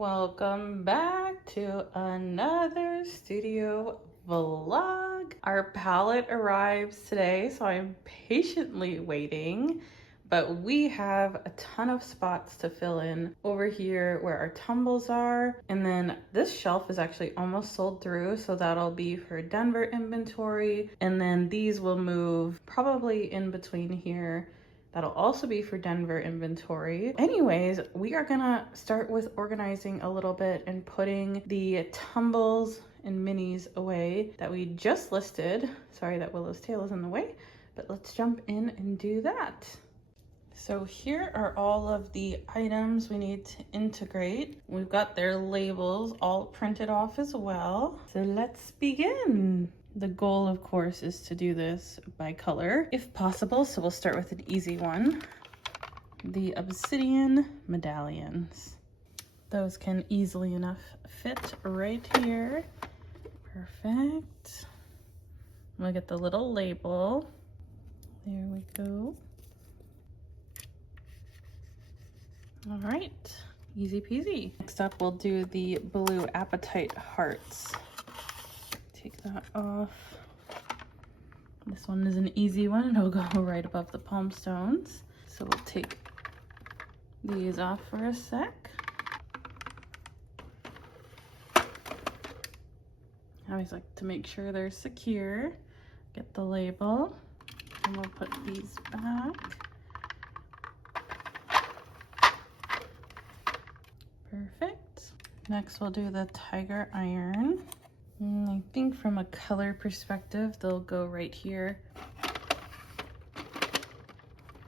Welcome back to another studio vlog. Our palette arrives today, so I'm patiently waiting, but we have a ton of spots to fill in over here where our tumbles are. And then this shelf is actually almost sold through, so that'll be for Denver inventory. And then these will move probably in between here. That'll also be for Denver inventory. Anyways, we are gonna start with organizing a little bit and putting the tumbles and minis away that we just listed. Sorry that Willow's tail is in the way, but let's jump in and do that. So here are all of the items we need to integrate. We've got their labels all printed off as well. So let's begin. The goal, of course, is to do this by color, if possible. So we'll start with an easy one. The obsidian medallions. Those can easily enough fit right here. Perfect. Look at the little label. There we go. All right, easy peasy. Next up, we'll do the blue apatite hearts. Take that off. This one is an easy one. It'll go right above the palm stones. So we'll take these off for a sec. I always like to make sure they're secure. Get the label, and we'll put these back. Perfect. Next, we'll do the tiger iron. And I think from a color perspective, they'll go right here.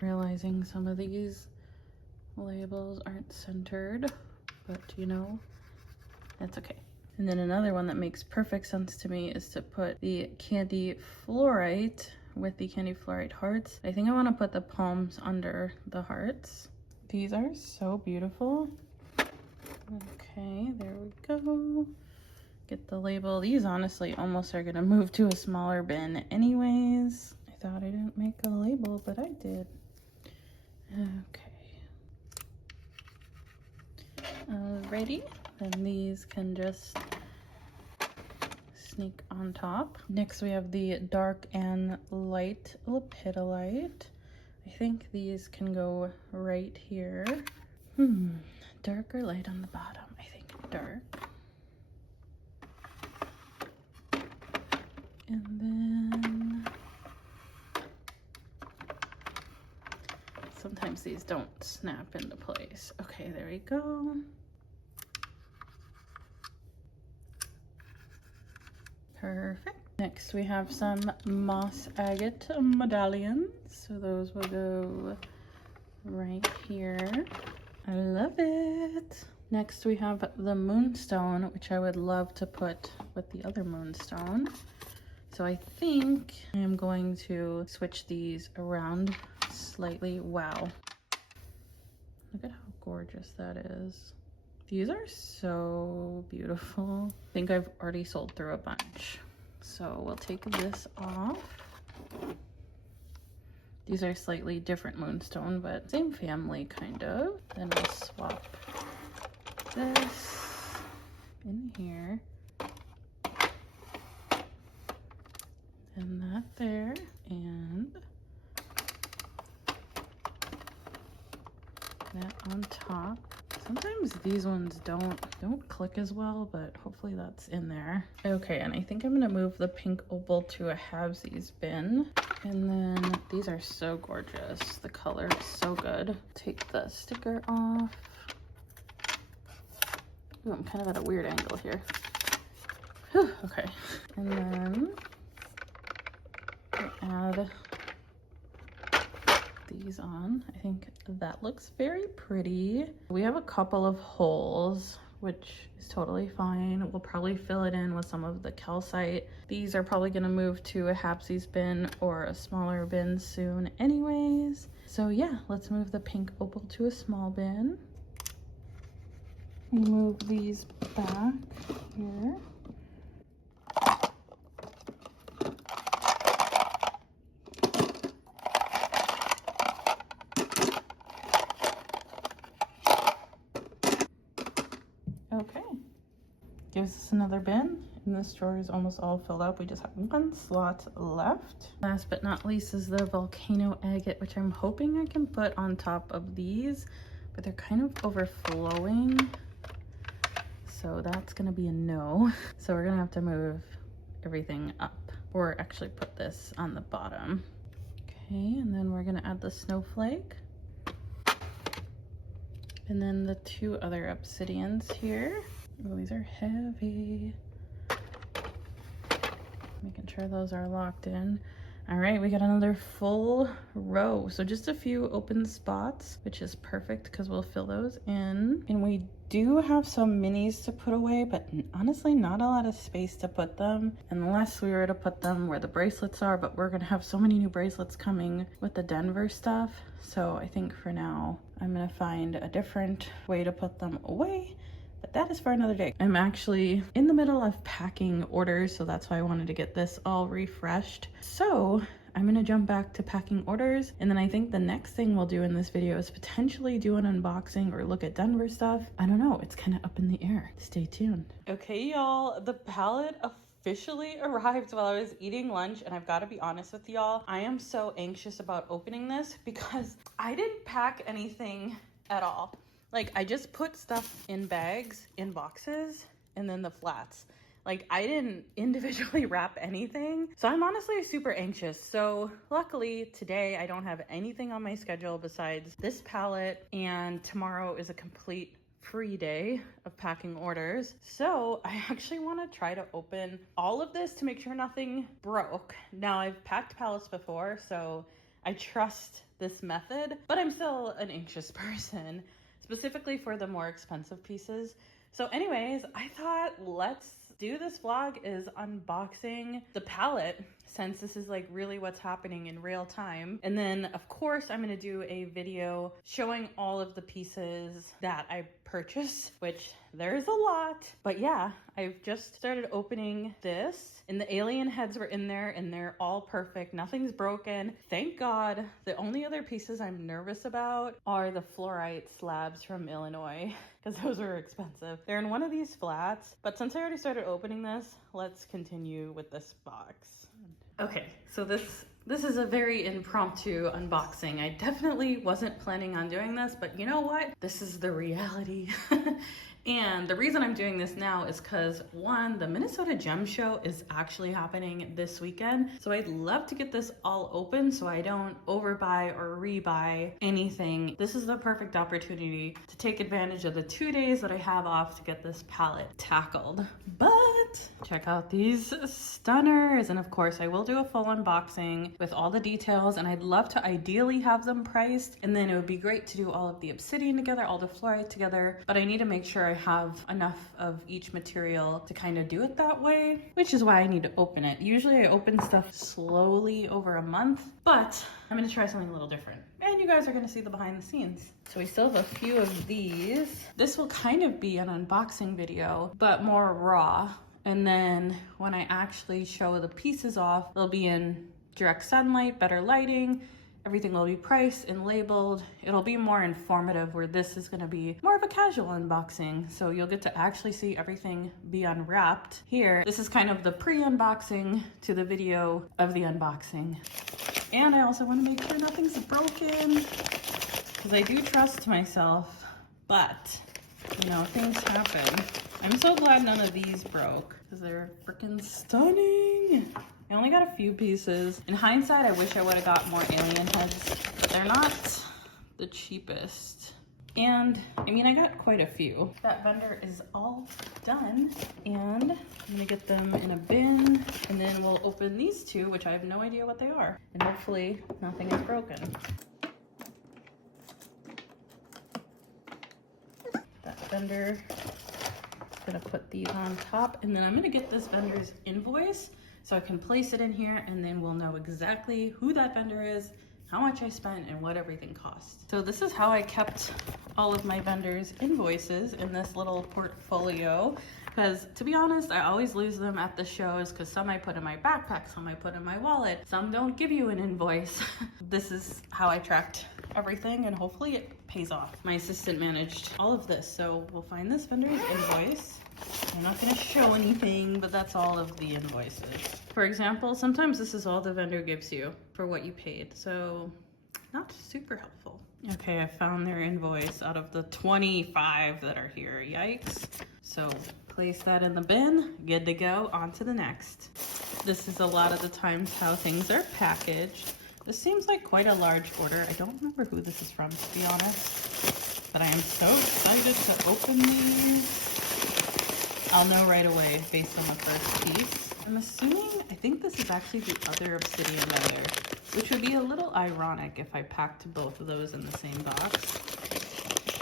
Realizing some of these labels aren't centered, but you know, that's okay. And then another one that makes perfect sense to me is to put the candy fluorite with the candy fluorite hearts. I think I want to put the palms under the hearts. These are so beautiful. Okay, there we go. Get the label. These honestly almost are gonna move to a smaller bin anyways. I thought I didn't make a label, but I did. Okay. Alrighty, then these can just sneak on top. Next we have the dark and light lepidolite. I think these can go right here. Dark or light on the bottom? I think dark. And then sometimes these don't snap into place. Okay, there we go. Perfect. Next we have some moss agate medallions. So those will go right here. I love it. Next we have the moonstone, which I would love to put with the other moonstone. So I think I am going to switch these around slightly. Wow. Look at how gorgeous that is. These are so beautiful. I think I've already sold through a bunch. So we'll take this off. These are slightly different moonstone, but same family kind of. Then we'll swap this in here. And that there, and that on top. Sometimes these ones don't click as well, but hopefully that's in there. Okay, and I think I'm gonna move the pink opal to a halvesies bin. And then these are so gorgeous. The color is so good. Take the sticker off. Ooh, I'm kind of at a weird angle here. Whew, okay, and then add these on. I think that looks very pretty. We have a couple of holes, which is totally fine. We'll probably fill it in with some of the calcite. These are probably gonna move to a halvesies bin or a smaller bin soon anyways. So yeah, let's move the pink opal to a small bin. Move these back here. Okay. Gives us another bin. And this drawer is almost all filled up. We just have one slot left. Last but not least is the volcano agate, which I'm hoping I can put on top of these, but they're kind of overflowing. So that's gonna be a no. So we're gonna have to move everything up, or actually put this on the bottom. Okay, and then we're gonna add the snowflake. And then the two other obsidians here. Oh, these are heavy. Making sure those are locked in. All right, we got another full row. So just a few open spots, which is perfect because we'll fill those in. And we do have some minis to put away, but honestly, not a lot of space to put them unless we were to put them where the bracelets are, but we're gonna have so many new bracelets coming with the Denver stuff. So I think for now, I'm gonna find a different way to put them away. But that is for another day. I'm actually in the middle of packing orders, so that's why I wanted to get this all refreshed. So I'm gonna jump back to packing orders, and then I think the next thing we'll do in this video is potentially do an unboxing or look at Denver stuff. I don't know, it's kind of up in the air. Stay tuned. Okay, y'all, the pallet officially arrived while I was eating lunch, and I've got to be honest with y'all, I am so anxious about opening this because I didn't pack anything at all. Like, I just put stuff in bags, in boxes, and then the flats. Like, I didn't individually wrap anything. So I'm honestly super anxious. So luckily today I don't have anything on my schedule besides this pallet, and tomorrow is a complete free day of packing orders. So I actually want to try to open all of this to make sure nothing broke. Now, I've packed pallets before, so I trust this method, but I'm still an anxious person, specifically for the more expensive pieces. So anyways, I thought let's do this vlog is unboxing the palette, since this is like really what's happening in real time. And then of course I'm gonna do a video showing all of the pieces that I purchased, which there's a lot. But yeah, I've just started opening this, and the alien heads were in there and they're all perfect. Nothing's broken, thank God. The only other pieces I'm nervous about are the fluorite slabs from Illinois, because those are expensive. They're in one of these flats, but since I already started opening this, let's continue with this box. Okay, so this is a very impromptu unboxing. I definitely wasn't planning on doing this, but you know what? This is the reality. And the reason I'm doing this now is because, one, the Minnesota Gem Show is actually happening this weekend. So I'd love to get this all open so I don't overbuy or rebuy anything. This is the perfect opportunity to take advantage of the 2 days that I have off to get this palette tackled. But check out these stunners. And of course, I will do a full unboxing with all the details, and I'd love to ideally have them priced. And then it would be great to do all of the obsidian together, all the fluorite together. But I need to make sure I have enough of each material to kind of do it that way, which is why I need to open it. Usually I open stuff slowly over a month, but I'm gonna try something a little different. And you guys are gonna see the behind the scenes. So we still have a few of these. This will kind of be an unboxing video, but more raw. And then when I actually show the pieces off, they'll be in direct sunlight, better lighting. Everything will be priced and labeled. It'll be more informative, where this is gonna be more of a casual unboxing. So you'll get to actually see everything be unwrapped. Here, this is kind of the pre-unboxing to the video of the unboxing. And I also wanna make sure nothing's broken, because I do trust myself, but you know, things happen. I'm so glad none of these broke, because they're freaking stunning. I only got a few pieces. In hindsight, I wish I would have got more alien heads, but they're not the cheapest. And I mean, I got quite a few. That vendor is all done, and I'm gonna get them in a bin, and then we'll open these two, which I have no idea what they are. And hopefully nothing is broken. That vendor, gonna put these on top, and then I'm gonna get this vendor's invoice so I can place it in here, and then we'll know exactly who that vendor is, how much I spent, and what everything cost. So this is how I kept all of my vendors' invoices in this little portfolio. Because to be honest, I always lose them at the shows because some I put in my backpack, some I put in my wallet, some don't give you an invoice. This is how I tracked everything and hopefully it pays off. My assistant managed all of this, so we'll find this vendor's invoice. I'm not gonna show anything, but that's all of the invoices. For example, sometimes this is all the vendor gives you for what you paid, so not super helpful. Okay, I found their invoice out of the 25 that are here, yikes. So place that in the bin, good to go, on to the next. This is a lot of the times how things are packaged. This seems like quite a large order. I don't remember who this is from, to be honest, but I am so excited to open these. I'll know right away based on the first piece. I'm assuming, I think this is actually the other obsidian vendor, which would be a little ironic if I packed both of those in the same box.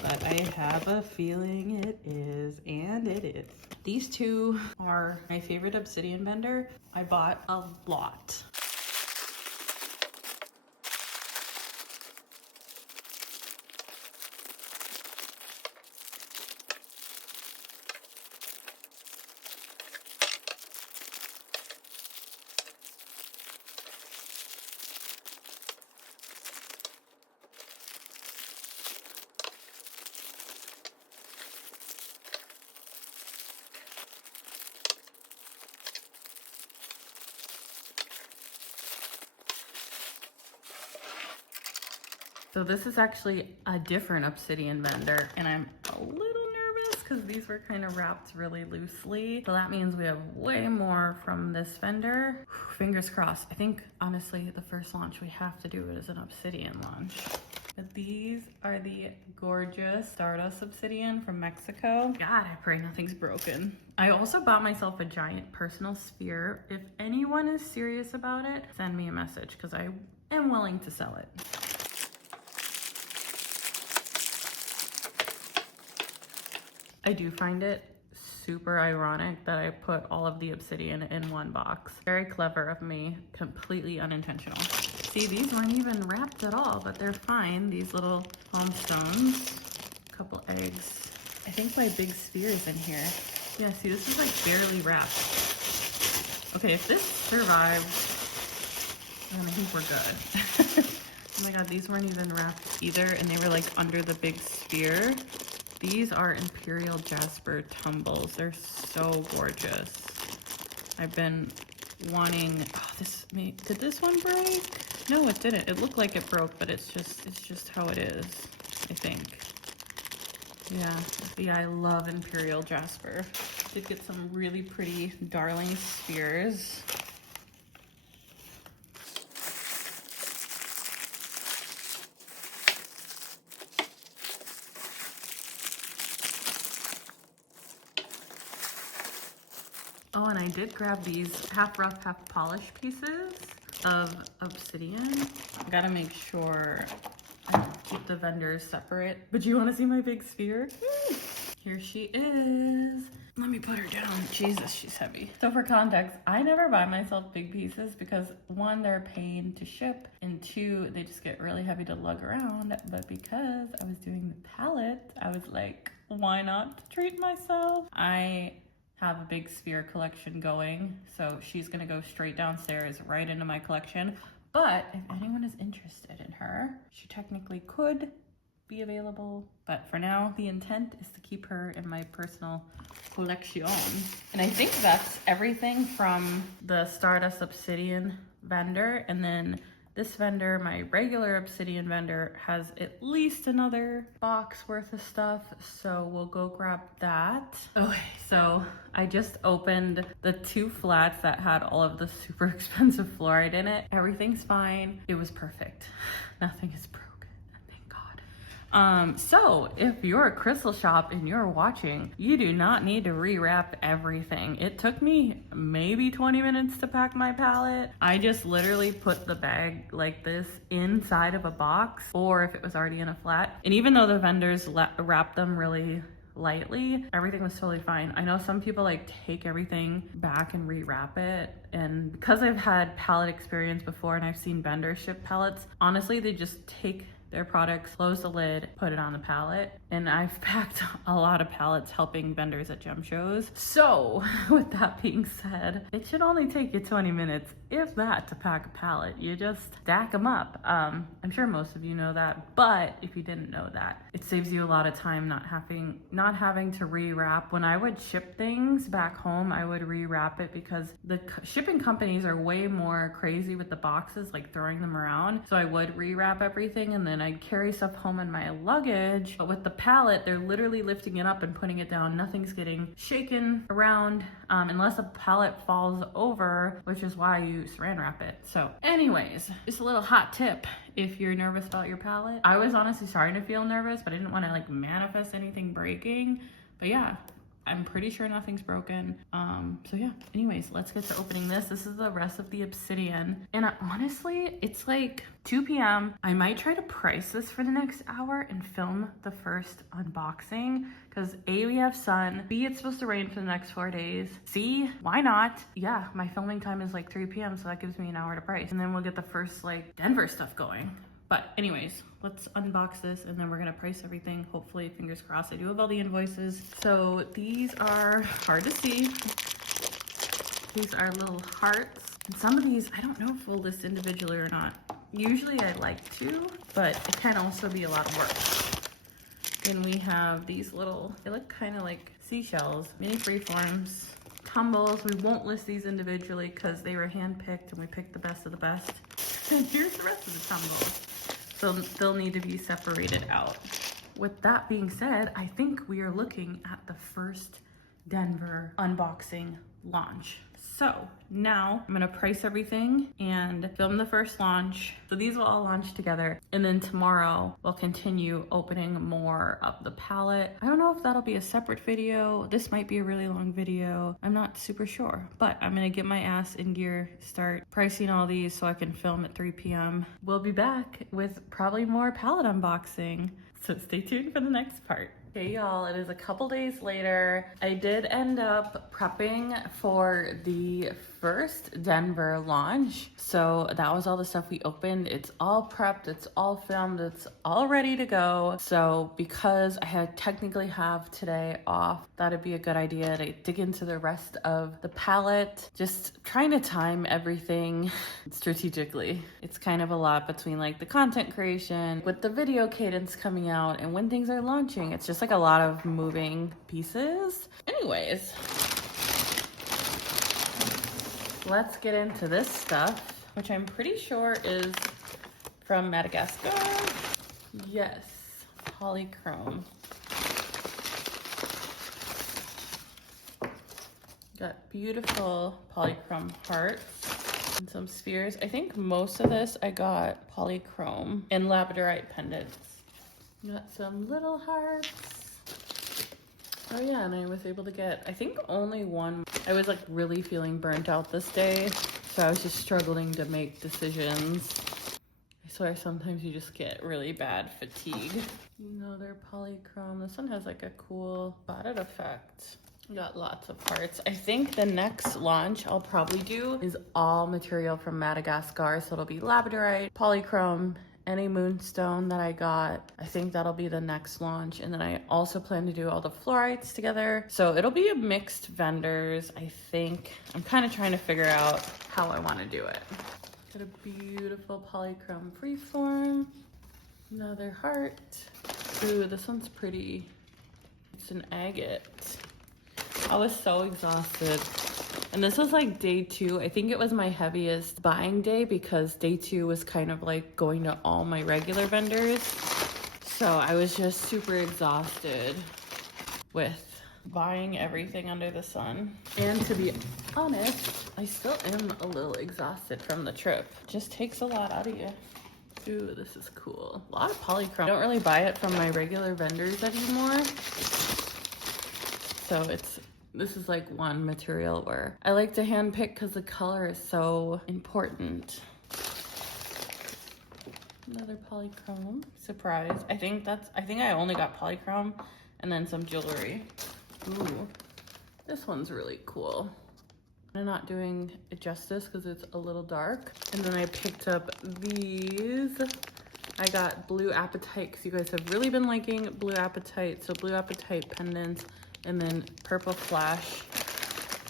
But I have a feeling it is, and it is. These two are my favorite obsidian vendor. I bought a lot. So this is actually a different obsidian vendor, and I'm a little nervous because these were kind of wrapped really loosely. So that means we have way more from this vendor. Whew, fingers crossed. I think honestly the first launch we have to do is an obsidian launch. But these are the gorgeous Stardust obsidian from Mexico. God, I pray nothing's broken. I also bought myself a giant personal sphere. If anyone is serious about it, send me a message because I am willing to sell it. I do find it super ironic that I put all of the obsidian in one box. Very clever of me, completely unintentional. See, these weren't even wrapped at all, but they're fine. These little palm stones, a couple eggs. I think my big sphere is in here. Yeah, see, this is like barely wrapped. Okay, if this survives, then I think we're good. Oh my God, these weren't even wrapped either, and they were like under the big sphere. These are Imperial Jasper tumbles. They're so gorgeous. I've been wanting, oh, did this one break? No, it didn't. It looked like it broke, but it's just how it is, I think. Yeah, I love Imperial Jasper. Did get some really pretty darling spheres. Oh, and I did grab these half rough, half polished pieces of obsidian. I gotta make sure I keep the vendors separate. But you wanna see my big sphere? Here she is. Let me put her down. Jesus, she's heavy. So for context, I never buy myself big pieces because one, they're a pain to ship, and two, they just get really heavy to lug around. But because I was doing the palette, I was like, why not treat myself? I have a big sphere collection going, so she's gonna go straight downstairs right into my collection. But if anyone is interested in her, she technically could be available, but for now the intent is to keep her in my personal collection. And I think that's everything from the Stardust obsidian vendor. And then this vendor, my regular obsidian vendor, has at least another box worth of stuff, so we'll go grab that. Okay, so I just opened the 2 flats that had all of the super expensive fluoride in it. Everything's fine. It was perfect. Nothing is broken. So if you're a crystal shop and you're watching, you do not need to rewrap everything. It took me maybe 20 minutes to pack my palette. I just literally put the bag like this inside of a box, or if it was already in a flat. And even though the vendors wrapped them really lightly, everything was totally fine. I know some people like take everything back and rewrap it, and because I've had palette experience before and I've seen vendors ship palettes, honestly they just take their products, close the lid, put it on the pallet. And I've packed a lot of pallets helping vendors at gem shows. So with that being said, it should only take you 20 minutes, if that, to pack a pallet. You just stack them up. I'm sure most of you know that, but if you didn't know that, it saves you a lot of time not having to rewrap. When I would ship things back home, I would rewrap it because the shipping companies are way more crazy with the boxes, like throwing them around. So I would rewrap everything and then I'd carry stuff home in my luggage. But with the pallet, they're literally lifting it up and putting it down. Nothing's getting shaken around unless a pallet falls over, which is why you saran wrap it. So anyways, just a little hot tip if you're nervous about your pallet. I was honestly starting to feel nervous, but I didn't want to like manifest anything breaking. But yeah, I'm pretty sure nothing's broken. So yeah, anyways, let's get to opening this. This is the rest of the obsidian. And honestly, it's like 2 p.m. I might try to price this for the next hour and film the first unboxing because A, we have sun, B, it's supposed to rain for the next 4 days, C, why not? Yeah, my filming time is like 3 p.m. so that gives me an hour to price. And then we'll get the first like Denver stuff going. But anyways, let's unbox this and then we're gonna price everything. Hopefully, fingers crossed. I do have all the invoices. So these are hard to see. These are little hearts. And some of these, I don't know if we'll list individually or not. Usually I like to, but it can also be a lot of work. Then we have these little, they look kind of like seashells, mini freeforms, tumbles. We won't list these individually because they were hand-picked and we picked the best of the best. And here's the rest of the tumbles. So they'll need to be separated out. With that being said, I think we are looking at the first Denver unboxing launch. So now I'm gonna price everything and film the first launch. So these will all launch together. And then tomorrow we'll continue opening more of the pallet. I don't know if that'll be a separate video. This might be a really long video. I'm not super sure, but I'm gonna get my ass in gear, start pricing all these so I can film at 3 p.m. We'll be back with probably more pallet unboxing. So stay tuned for the next part. Okay, y'all, it is a couple days later. I did end up prepping for the first Denver launch. So that was all the stuff we opened. It's all prepped, it's all filmed, it's all ready to go. So because I had technically have today off, that'd be a good idea to dig into the rest of the palette. Just trying to time everything strategically. It's kind of a lot between like the content creation, with the video cadence coming out, and when things are launching. It's just like a lot of moving pieces. Anyways, let's get into this stuff, which I'm pretty sure is from Madagascar. Yes, polychrome. Got beautiful polychrome hearts and some spheres. I think most of this I got polychrome and labradorite pendants. Got some little hearts. Oh yeah, and I was able to get, I think only one. I was like really feeling burnt out this day, so I was just struggling to make decisions. I swear sometimes you just get really bad fatigue. You know, they're polychrome. This one has like a cool spotted effect. Got lots of parts. I think the next launch I'll probably do is all material from Madagascar. So it'll be labradorite, polychrome, any moonstone that I got. I think that'll be the next launch. And then I also plan to do all the fluorites together. So it'll be a mixed vendors, I think. I'm kind of trying to figure out how I want to do it. Got a beautiful polychrome freeform. Another heart. Ooh, this one's pretty. It's an agate. I was so exhausted. And this was like day 2. I think it was my heaviest buying day because day 2 was kind of like going to all my regular vendors. So I was just super exhausted with buying everything under the sun. And to be honest, I still am a little exhausted from the trip. It just takes a lot out of you. Ooh, this is cool. A lot of polychrome. I don't really buy it from my regular vendors anymore. So this is like one material where I like to hand pick because the color is so important. Another polychrome. Surprise. I think I only got polychrome and then some jewelry. Ooh, this one's really cool. I'm not doing it justice because it's a little dark. And then I picked up these. I got Blue Apatite because you guys have really been liking Blue Apatite. So Blue Apatite pendants, and then Purple Flash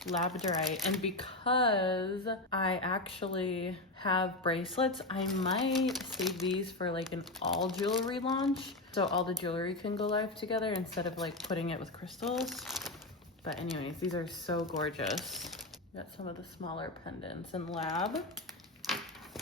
Labradorite. And because I actually have bracelets, I might save these for like an all jewelry launch, so all the jewelry can go live together instead of like putting it with crystals. But anyways, these are so gorgeous. Got some of the smaller pendants in lab.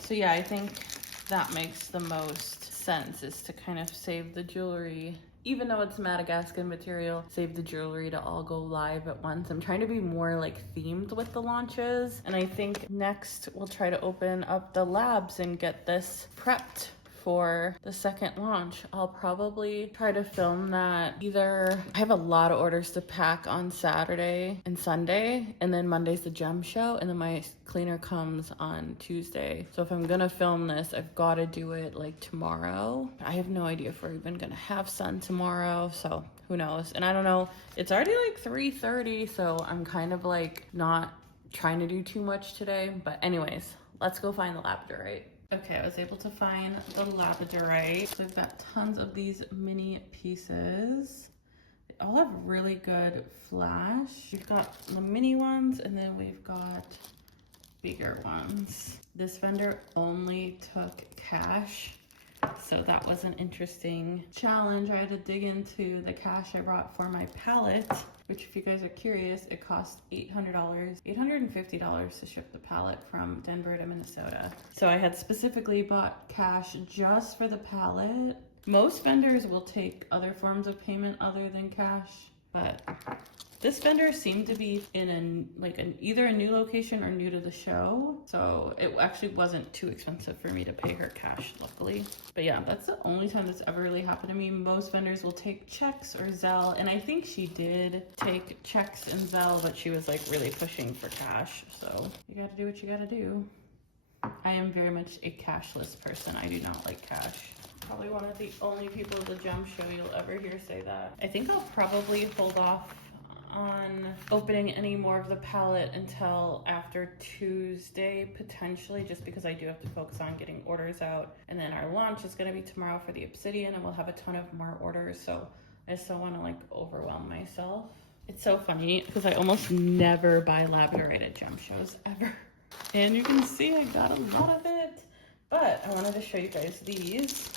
So yeah, I think that makes the most sense, is to kind of save the jewelry, even though it's Madagascar material, save the jewelry to all go live at once. I'm trying to be more like themed with the launches. And I think next we'll try to open up the labs and get this prepped for the second launch. I'll probably try to film that either, I have a lot of orders to pack on Saturday and Sunday, and then Monday's the gem show, and then my cleaner comes on Tuesday. So if I'm gonna film this, I've got to do it like tomorrow. I have no idea if we're even gonna have sun tomorrow, so who knows. And I don't know, it's already like 3:30, so I'm kind of like not trying to do too much today. But anyways, let's go find the labradorite. Okay, I was able to find the labradorite. So I've got tons of these mini pieces. They all have really good flash. We've got the mini ones, and then we've got bigger ones. This vendor only took cash, so that was an interesting challenge. I had to dig into the cash I brought for my palette, which, if you guys are curious, it cost $850 to ship the palette from Denver to Minnesota. So I had specifically bought cash just for the palette. Most vendors will take other forms of payment other than cash, but this vendor seemed to be in either a new location or new to the show. So it actually wasn't too expensive for me to pay her cash, luckily. But yeah, that's the only time that's ever really happened to me. Most vendors will take checks or Zelle. And I think she did take checks and Zelle, but she was like really pushing for cash. So you gotta do what you gotta do. I am very much a cashless person. I do not like cash. Probably one of the only people at the gem show you'll ever hear say that. I think I'll probably hold off on opening any more of the palette until after Tuesday, potentially, just because I do have to focus on getting orders out. And then our launch is going to be tomorrow for the obsidian, and we'll have a ton of more orders, so I just don't want to like overwhelm myself. It's so funny because I almost never buy labradorite at gem shows ever, and you can see I got a lot of it. But I wanted to show you guys these.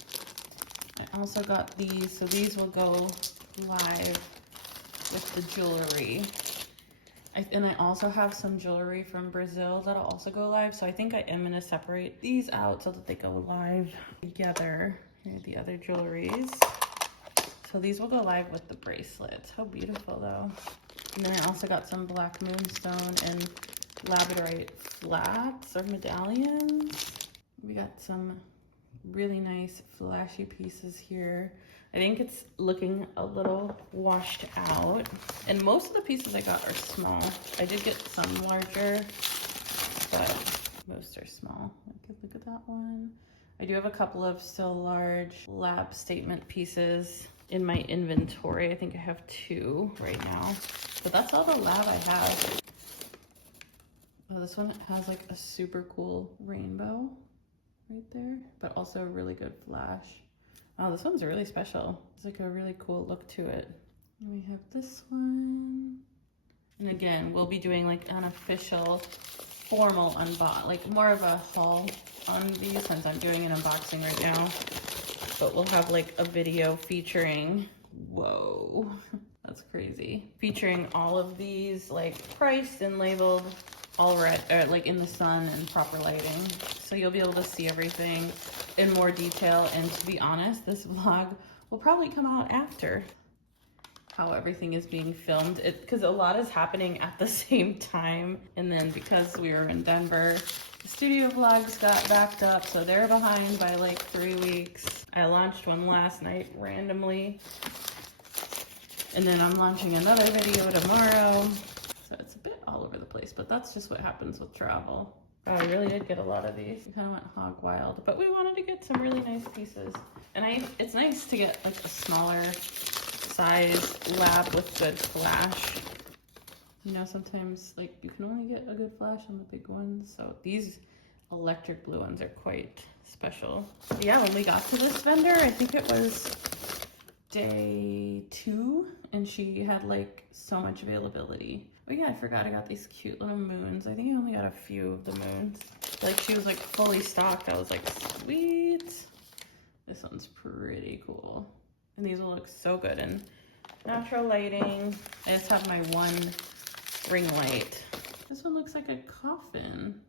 I also got these, so these will go live with the jewelry. And I also have some jewelry from Brazil that'll also go live. So I think I am gonna separate these out so that they go live together. Here are the other jewelries. So these will go live with the bracelets. How beautiful though. And then I also got some black moonstone and labradorite flats or medallions. We got some really nice flashy pieces here. I think it's looking a little washed out. And most of the pieces I got are small. I did get some larger, but most are small. Look at that one. I do have a couple of still large lab statement pieces in my inventory. I think I have 2 right now. But that's all the lab I have. Oh, this one has like a super cool rainbow right there, but also a really good flash. Oh, this one's really special. It's like a really cool look to it. And we have this one. And again, we'll be doing like an official formal unbox, like more of a haul on these since I'm doing an unboxing right now. But we'll have like a video featuring, whoa, that's crazy. Featuring all of these like priced and labeled all red, or like in the sun and proper lighting. So you'll be able to see everything in more detail. And to be honest, this vlog will probably come out after how everything is being filmed, because a lot is happening at the same time. And then because we were in Denver, the studio vlogs got backed up, so they're behind by like 3 weeks. I launched one last night randomly, and then I'm launching another video tomorrow. So it's a bit all over the place, but that's just what happens with travel. Oh, I really did get a lot of these. We kind of went hog wild, but we wanted to get some really nice pieces. And it's nice to get like a smaller size lab with good flash. You know, sometimes like you can only get a good flash on the big ones. So these electric blue ones are quite special. But yeah, when we got to this vendor, I think it was day 2, and she had like so much availability. Oh yeah, I forgot I got these cute little moons. I think I only got a few of the moons. Like she was like fully stocked. I was like, sweet. This one's pretty cool. And these will look so good in natural lighting. I just have my one ring light. This one looks like a coffin.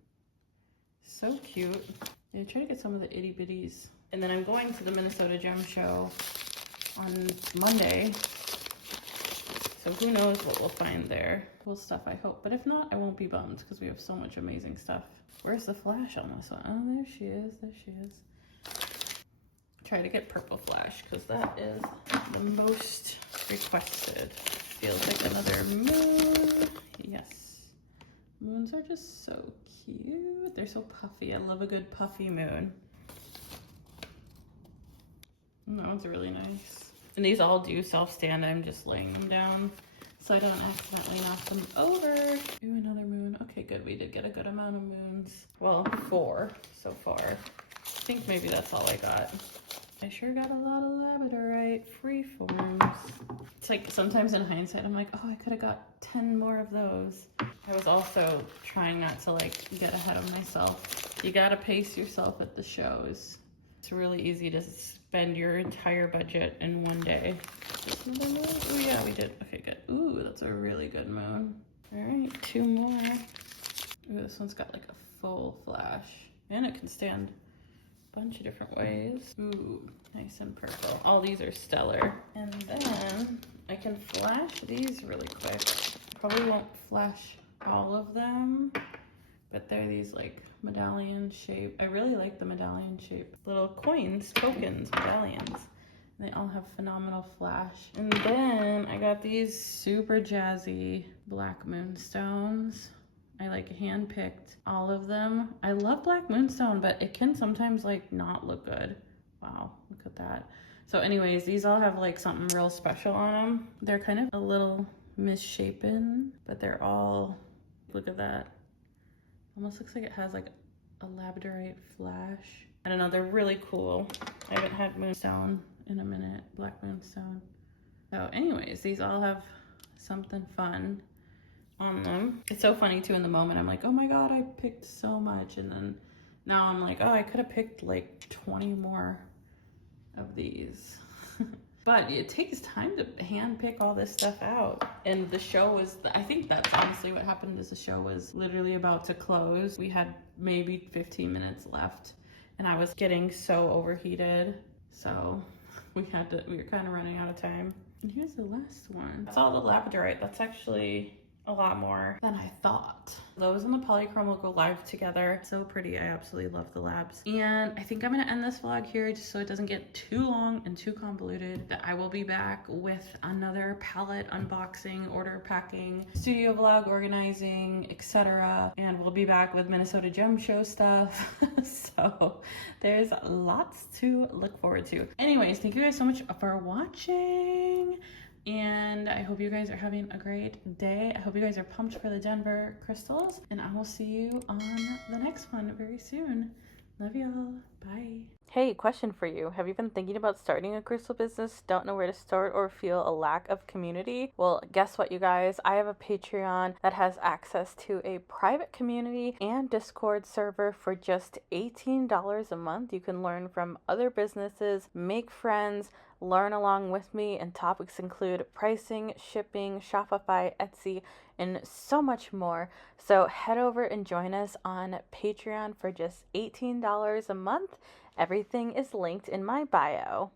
So cute. Yeah, try to get some of the itty bitties. And then I'm going to the Minnesota Gem Show on Monday. So who knows what we'll find there. Cool stuff, I hope. But if not, I won't be bummed because we have so much amazing stuff. Where's the flash on this one? Oh, there she is. There she is. Try to get purple flash because that is the most requested. Feels like another moon. Yes. Moons are just so cute. They're so puffy. I love a good puffy moon. And that one's really nice. And these all do self-stand. I'm just laying them down so I don't accidentally knock them over. Ooh, another moon. Okay, good. We did get a good amount of moons. Well, 4 so far. I think maybe that's all I got. I sure got a lot of labradorite freeforms. It's like sometimes in hindsight, I'm like, oh, I could have got 10 more of those. I was also trying not to like get ahead of myself. You gotta pace yourself at the shows. It's really easy to spend your entire budget in one day. Oh yeah, we did. Okay, good. Ooh, that's a really good moon. All right, 2 more. Ooh, this one's got like a full flash. And it can stand a bunch of different ways. Ooh, nice and purple. All these are stellar. And then I can flash these really quick. Probably won't flash all of them, but they're these like medallion shape. I really like the medallion shape. Little coins, tokens, medallions. And they all have phenomenal flash. And then I got these super jazzy black moonstones. I like hand-picked all of them. I love black moonstone, but it can sometimes like not look good. Wow, look at that. So anyways, these all have like something real special on them. They're kind of a little misshapen, but they're all, look at that. Almost looks like it has like a labradorite flash. I don't know, they're really cool. I haven't had moonstone in a minute, black moonstone. So anyways, these all have something fun on them. It's so funny too in the moment. I'm like, oh my God, I picked so much. And then now I'm like, oh, I could have picked like 20 more of these. But it takes time to hand pick all this stuff out. And the show was, I think that's honestly what happened is the show was literally about to close. We had maybe 15 minutes left and I was getting so overheated. So we were kind of running out of time. And here's the last one. That's all the labradorite. That's actually a lot more than I thought. Those and the polychrome will go live together. So pretty. I absolutely love the labs. And I think I'm gonna end this vlog here just so it doesn't get too long and too convoluted. That I will be back with another palette unboxing, order packing, studio vlog organizing, etc. And we'll be back with Minnesota Gem Show stuff. So there's lots to look forward to. Anyways, thank you guys so much for watching. And I hope you guys are having a great day. I hope you guys are pumped for the Denver crystals. And I will see you on the next one very soon. Love y'all. Bye. Hey, question for you. Have you been thinking about starting a crystal business, don't know where to start, or feel a lack of community? Well, guess what, you guys? I have a Patreon that has access to a private community and Discord server for just $18 a month. You can learn from other businesses, make friends, learn along with me, and topics include pricing, shipping, Shopify, Etsy, and so much more. So head over and join us on Patreon for just $18 a month. Everything is linked in my bio.